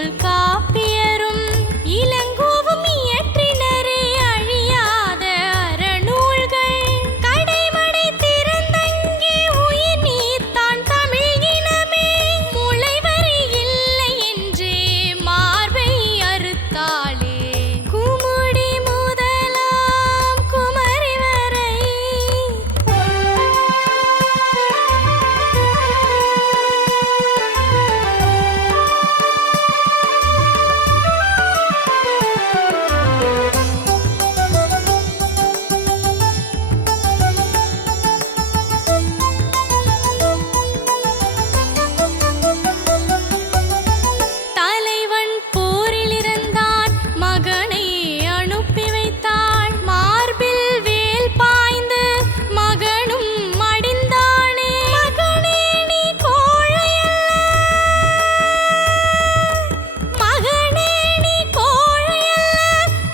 தொல்காப்பியரும் இளங்கோவும் இயற்றினரே அழியாத அறநூல்கள். கடைமடை திறந்தங்கே உயிர் நீத்தான் தமிழ் இனமே. முளைவரி இல்லை என்றே மார்பை அறுத்தாளே குமுடி முதலாம் குமரி வரை. தலைவன் போரில் இறந்தான் மகனை அனுப்பி வைத்தாள். மார்பில் வேல் பாய்ந்து மகனும் மடிந்தானே. மகனே நீ கோழையல்ல, மகனே நீ கோழையல்ல,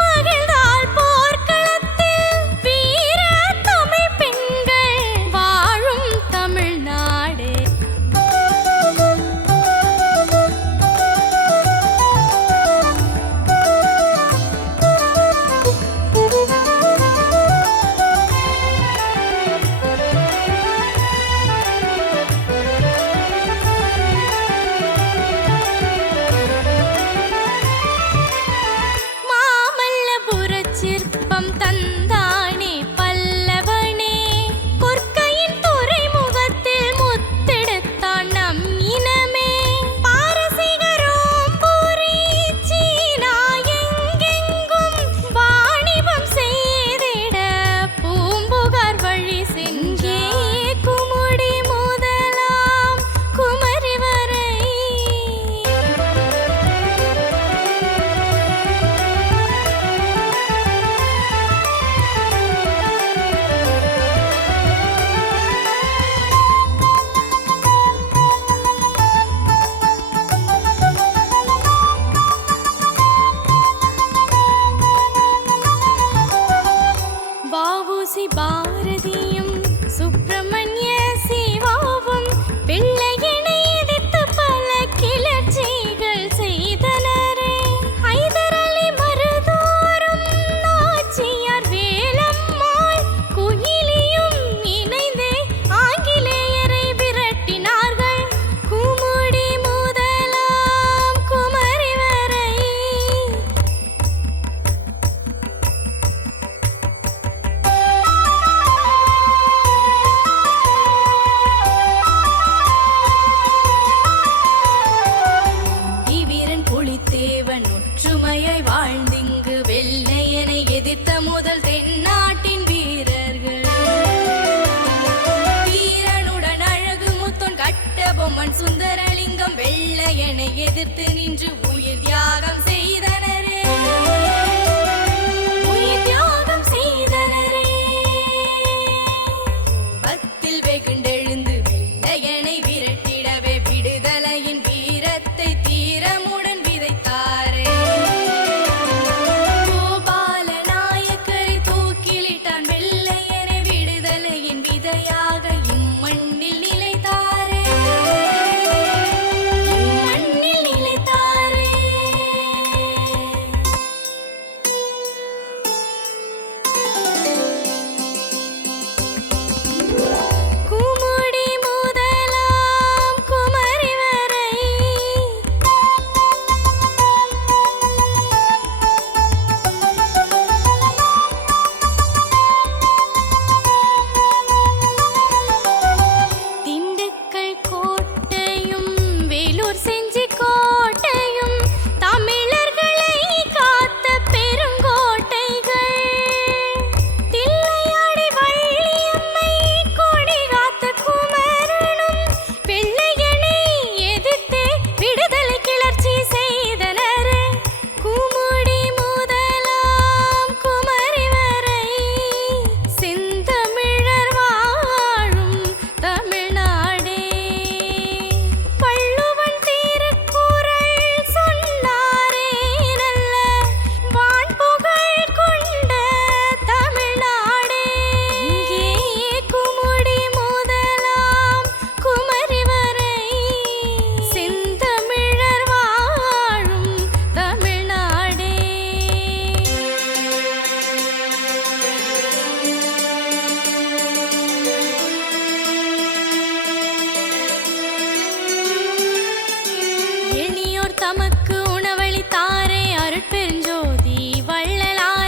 மகிழ்ந்தாள் போர்க்களத்தில் வீர தமிழ் பெண்கள் வாழும் தமிழ்நாடே. மாமல்லபுரச் சிற்பம் தந்தானே பல்லவனே. கொற்கையின் துறைமுகத்தில் முத்தெடுத்தான் நம் இனமே. பாரசீகரும் புரி சீனா எங்கெங்கும் வாணிபம் செய்திட பூம்புகார் வழி சென்றே குமுடி முதலாம் குமரி வரை. வ.உ.சி. பாரதியும் சுப்பிரமணிய சிவாவும் பிள்ளையினை எதிர்த்து பல கிளர்ச்சிகள் செய்தனரே. ஹைதர் அலி மருதூரும் நாச்சியார் வேலம்மாள் குயிலியும் இணைந்தே ஆங்கிலேயரை விரட்டினார்கள் குமுடி முதலாம் குமரி வரை. வீரன் புலித்தேவன் ஒற்றுமையாய் வாழ்ந்திங்கு வெள்ளையனை எதிர்த்த முதல் தென்னாட்டின் வீரர்கள். வீரனுடன் அழகு முத்தன் கட்டபொம்மன் சுந்தரலிங்கம் வெள்ளையனை எதிர்த்து நின்று உயிர் தியாகம் செய்தனரே. உயிர் தியாகம் செய்தனரே. பத்தில் வெகுண்டெழுந்து வெள்ளையனை விரட்டிடவே விடுதலையின் வீரத்தை தீரமுடன் விதைத்தாரே. கோபால நாயக்கரை தூக்கிலிட்டான் வெள்ளையனை விடுதலையின் விதையாக இம்மண்ணில் நிலைத்தாரே. இம்மண்ணில் நிலைத்தாரே. குமுடி முதலாம் குமரி வரை. திண்டுக்கல் கோட்டையும் வேலூர் செஞ்சி கோட்டையும் தமிழர்களை காத்த பெருங்கோட்டைகள். தில்லையாடி வள்ளியம்மை கொடி காத்த குமரனும் வெள்ளையனை எதிர்த்து விடுதலை கிளர்ச்சி செய்தனரே குமுடி முதலாம் குமரி வரை. செந்தமிழர் வாழும் தமிழ்நாடே. வள்ளுவன் திருக்குறள் எளியோர் தமக்கு உணவளித்தாரே அருட்பெருஞ்சோதி வள்ளலாரே